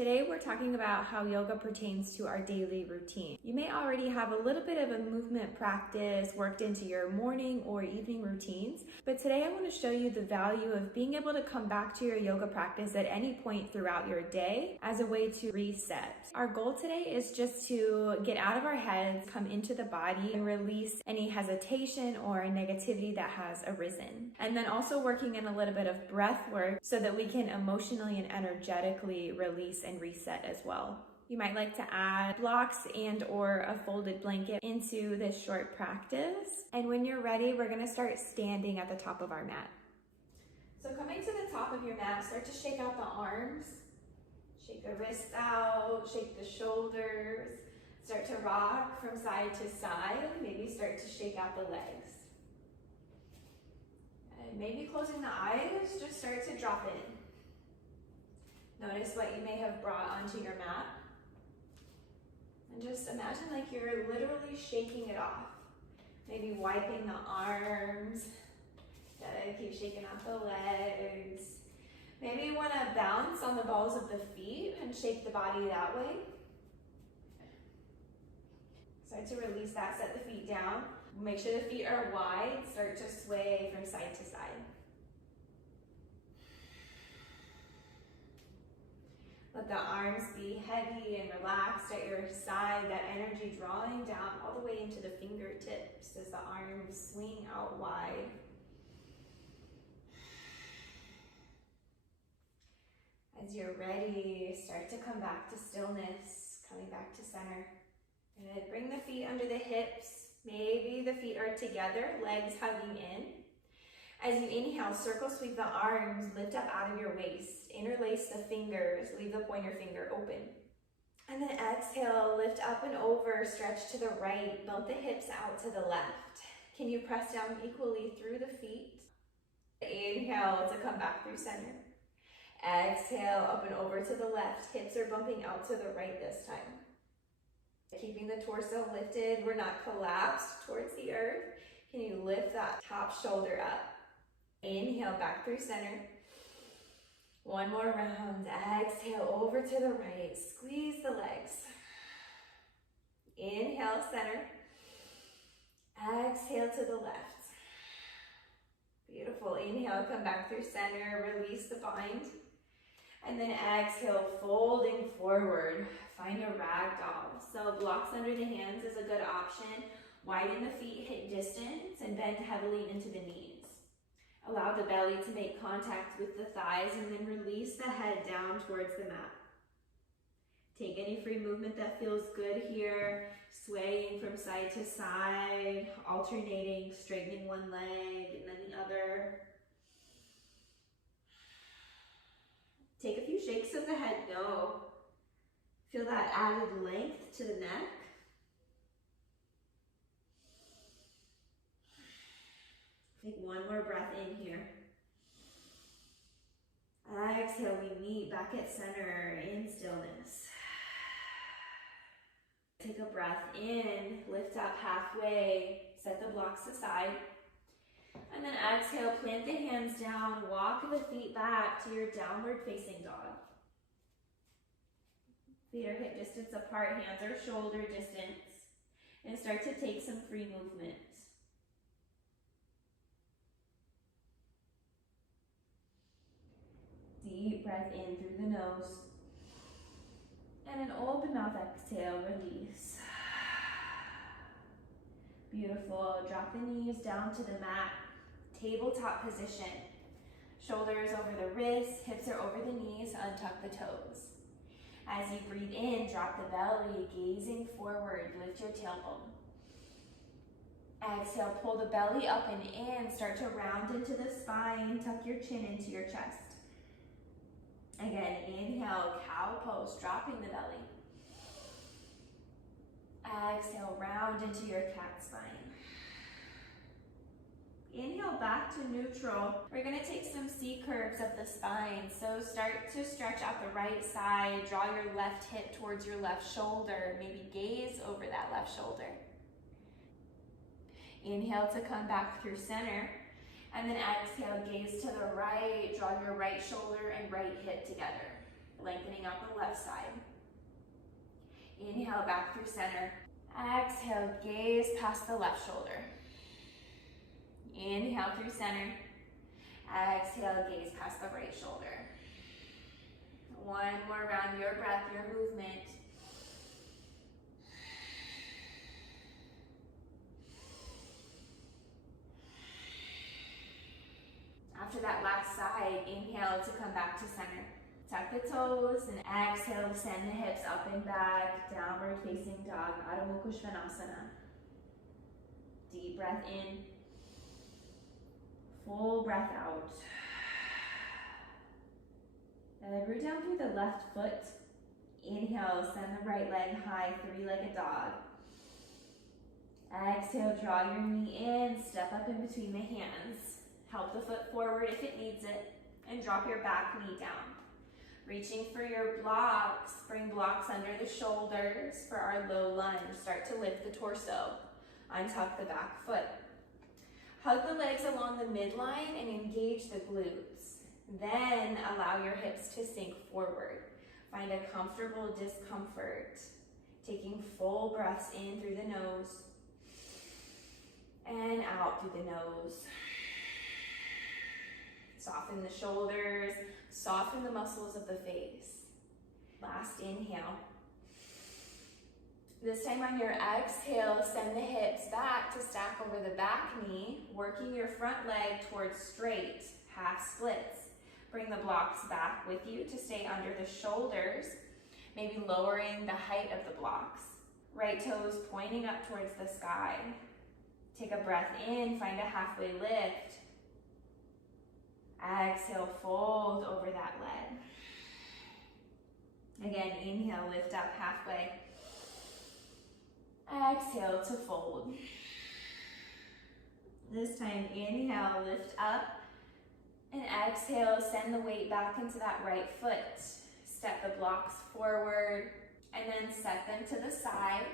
Today we're talking about how yoga pertains to our daily routine. You may already have a little bit of a movement practice worked into your morning or evening routines, but today I want to show you the value of being able to come back to your yoga practice at any point throughout your day as a way to reset. Our goal today is just to get out of our heads, come into the body, and release any hesitation or negativity that has arisen. And then also working in a little bit of breath work so that we can emotionally and energetically release and reset as well. You might like to add blocks and or a folded blanket into this short practice. And when you're ready, we're gonna start standing at the top of our mat. So coming to the top of your mat, start to shake out the arms, shake the wrists out, shake the shoulders, start to rock from side to side, maybe start to shake out the legs. And maybe closing the eyes, just start to drop in. Notice what you may have brought onto your mat. And just imagine like you're literally shaking it off. Maybe wiping the arms. Gotta keep shaking out the legs. Maybe you wanna bounce on the balls of the feet and shake the body that way. Start to release that, set the feet down. Make sure the feet are wide, start to sway from side to side. Let the arms be heavy and relaxed at your side, that energy drawing down all the way into the fingertips as the arms swing out wide. As you're ready, start to come back to stillness, coming back to center. And bring the feet under the hips. Maybe the feet are together, legs hugging in. As you inhale, circle sweep the arms, lift up out of your waist. Interlace the fingers, leave the pointer finger open. And then exhale, lift up and over, stretch to the right, bump the hips out to the left. Can you press down equally through the feet? Inhale to come back through center. Exhale, up and over to the left. Hips are bumping out to the right this time. Keeping the torso lifted, we're not collapsed towards the earth. Can you lift that top shoulder up? Inhale, back through center. One more round. Exhale, over to the right. Squeeze the legs. Inhale, center. Exhale to the left. Beautiful. Inhale, come back through center. Release the bind. And then exhale, folding forward. Find a ragdoll. So blocks under the hands is a good option. Widen the feet, hip distance, and bend heavily into the knees. Allow the belly to make contact with the thighs and then release the head down towards the mat. Take any free movement that feels good here, swaying from side to side, alternating, straightening one leg and then the other. Take a few shakes of the head, no. Feel that added length to the neck. Take one more breath in here. Exhale, we meet back at center in stillness. Take a breath in, lift up halfway, set the blocks aside. And then exhale, plant the hands down, walk the feet back to your downward facing dog. Feet are hip distance apart, hands are shoulder distance. And start to take some free movement. Deep breath in through the nose. And an open mouth exhale, release. Beautiful. Drop the knees down to the mat. Tabletop position. Shoulders over the wrists, hips are over the knees, untuck the toes. As you breathe in, drop the belly, gazing forward, lift your tailbone. Exhale, pull the belly up and in, start to round into the spine, tuck your chin into your chest. Again, inhale, cow pose, dropping the belly. Exhale, round into your cat spine. Inhale, back to neutral. We're gonna take some C curves up the spine. So start to stretch out the right side, draw your left hip towards your left shoulder, maybe gaze over that left shoulder. Inhale to come back through center. And then exhale, gaze to the right, draw your right shoulder and right hip together, lengthening out the left side. Inhale back through center. Exhale, gaze past the left shoulder. Inhale through center. Exhale, gaze past the right shoulder. One more round, your breath, your movement. After that last side, inhale to come back to center. Tuck the toes and exhale, send the hips up and back, downward facing dog, Adho Mukha Svanasana. Deep breath in, full breath out. And then root down through the left foot. Inhale, send the right leg high, three-legged dog. Exhale, draw your knee in, step up in between the hands. Help the foot forward if it needs it, and drop your back knee down. Reaching for your blocks, bring blocks under the shoulders for our low lunge. Start to lift the torso. Untuck the back foot. Hug the legs along the midline and engage the glutes. Then allow your hips to sink forward. Find a comfortable discomfort. Taking full breaths in through the nose and out through the nose. Soften the shoulders, soften the muscles of the face. Last inhale. This time on your exhale, send the hips back to stack over the back knee, working your front leg towards straight, half splits. Bring the blocks back with you to stay under the shoulders, maybe lowering the height of the blocks. Right toes pointing up towards the sky. Take a breath in, find a halfway lift. Exhale, fold over that leg. Again, inhale, lift up halfway. Exhale to fold. This time, inhale, lift up. And exhale, send the weight back into that right foot. Step the blocks forward and then set them to the side.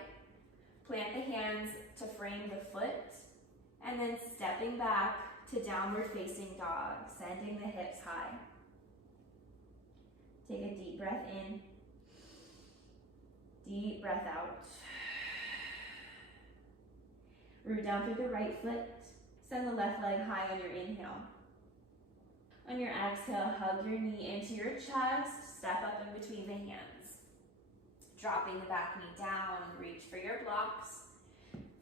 Plant the hands to frame the foot. And then stepping back to downward facing dog, sending the hips high. Take a deep breath in. Deep breath out. Root down through the right foot. Send the left leg high on your inhale. On your exhale, hug your knee into your chest. Step up in between the hands. Dropping the back knee down, reach for your blocks.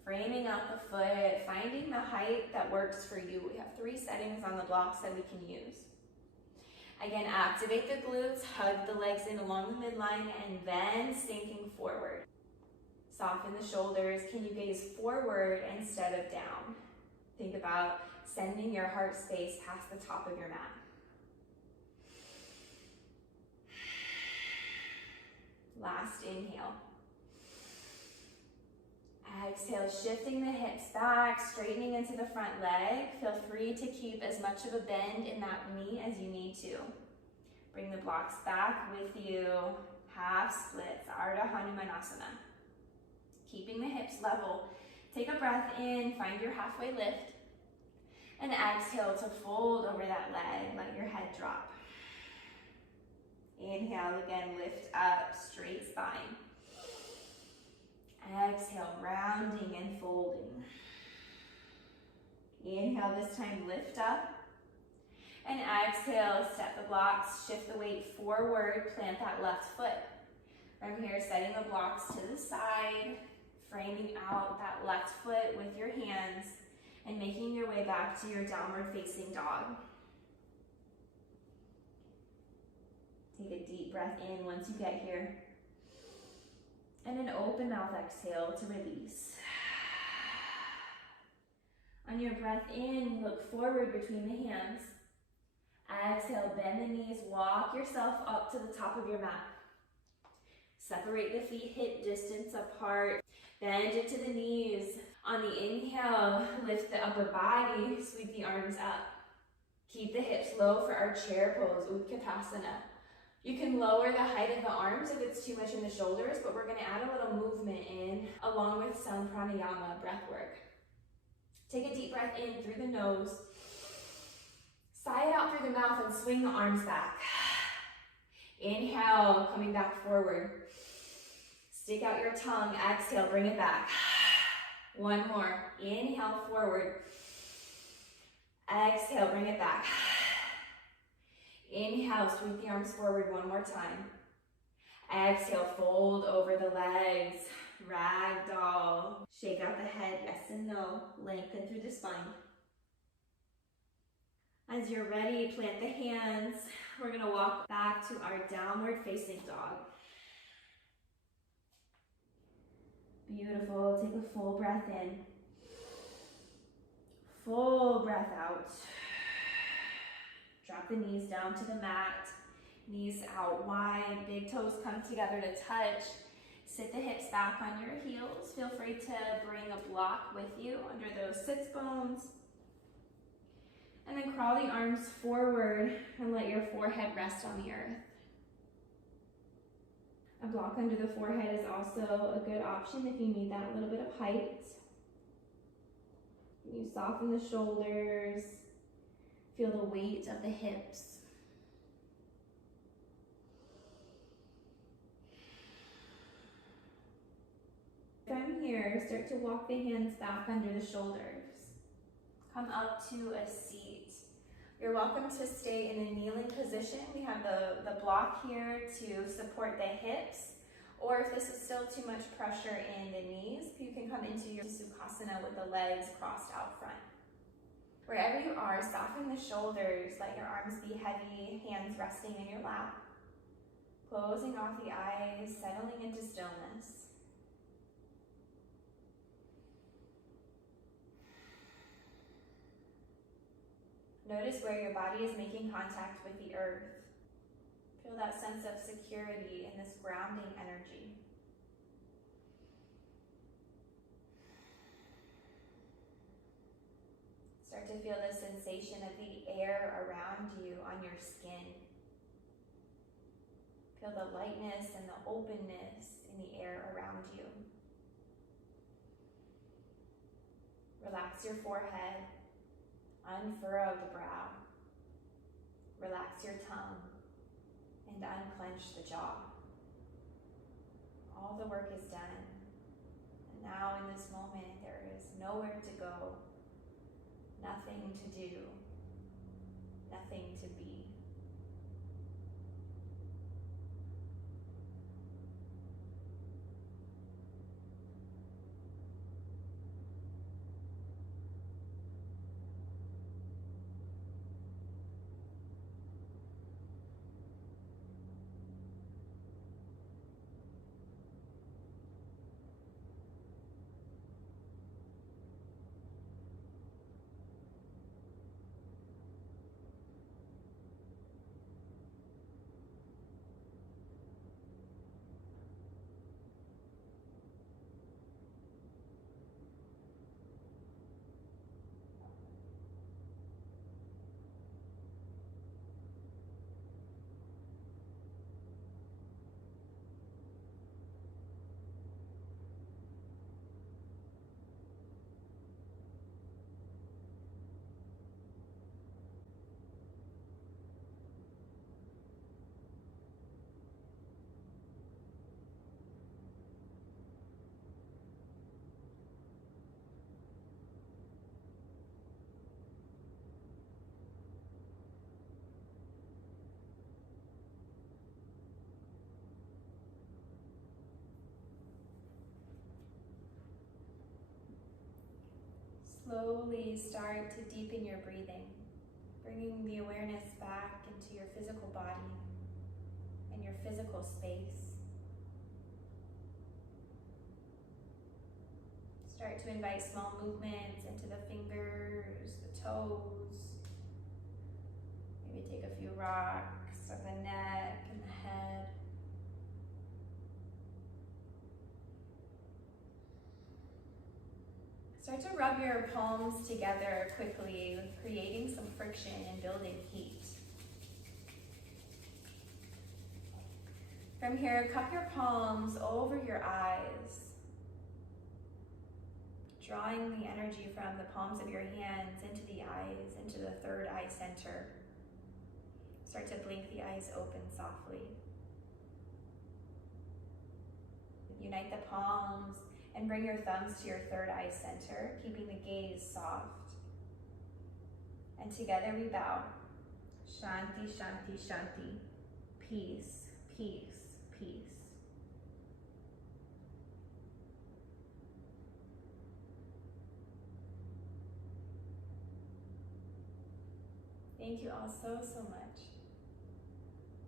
Framing out the foot, finding the height that works for you. We have 3 settings on the blocks that we can use. Again, activate the glutes, hug the legs in along the midline, and then sinking forward. Soften the shoulders. Can you gaze forward instead of down? Think about sending your heart space past the top of your mat. Last inhale. Exhale, shifting the hips back, straightening into the front leg. Feel free to keep as much of a bend in that knee as you need to. Bring the blocks back with you. Half splits, Ardha Hanumanasana. Keeping the hips level. Take a breath in, find your halfway lift. And exhale to fold over that leg, let your head drop. Inhale, again, lift up, straight spine. Exhale, rounding and folding. Inhale, this time lift up. And exhale, step the blocks, shift the weight forward, plant that left foot. From here, setting the blocks to the side, framing out that left foot with your hands, and making your way back to your downward facing dog. Take a deep breath in once you get here. And an open mouth exhale to release. On your breath in, look forward between the hands. Exhale, bend the knees, walk yourself up to the top of your mat. Separate the feet hip distance apart. Bend into the knees. On the inhale, lift the upper body, sweep the arms up. Keep the hips low for our chair pose, Utkatasana. You can lower the height of the arms if it's too much in the shoulders, but we're going to add a little movement in along with some pranayama breath work. Take a deep breath in through the nose. Sigh it out through the mouth and swing the arms back. Inhale, coming back forward. Stick out your tongue, exhale, bring it back. One more, inhale forward. Exhale, bring it back. Inhale, sweep the arms forward one more time. Exhale, fold over the legs, ragdoll. Shake out the head, yes and no. Lengthen through the spine. As you're ready, plant the hands. We're gonna walk back to our downward facing dog. Beautiful, take a full breath in. Full breath out. Drop the knees down to the mat. Knees out wide, big toes come together to touch. Sit the hips back on your heels. Feel free to bring a block with you under those sits bones. And then crawl the arms forward and let your forehead rest on the earth. A block under the forehead is also a good option if you need that little bit of height. You soften the shoulders, feel the weight of the hips. From here, start to walk the hands back under the shoulders. Come up to a seat. You're welcome to stay in a kneeling position. We have the block here to support the hips. Or if this is still too much pressure in the knees, you can come into your Sukhasana with the legs crossed out front. Wherever you are, soften the shoulders, let your arms be heavy, hands resting in your lap. Closing off the eyes, settling into stillness. Notice where your body is making contact with the earth. Feel that sense of security in this grounding energy. Start to feel the sensation of the air around you on your skin. Feel the lightness and the openness in the air around you. Relax your forehead. Unfurrow the brow. Relax your tongue and unclench the jaw. All the work is done. And now in this moment, there is nowhere to go, nothing to do, nothing to be. Slowly start to deepen your breathing, bringing the awareness back into your physical body and your physical space. Start to invite small movements into the fingers, the toes. Maybe take a few rocks on the neck and the head. Start to rub your palms together quickly, creating some friction and building heat. From here, cup your palms over your eyes, drawing the energy from the palms of your hands into the eyes, into the third eye center. Start to blink the eyes open softly. Unite the palms and bring your thumbs to your third eye center, keeping the gaze soft. And together we bow. Shanti, Shanti, Shanti. Peace, peace, peace. Thank you all so much.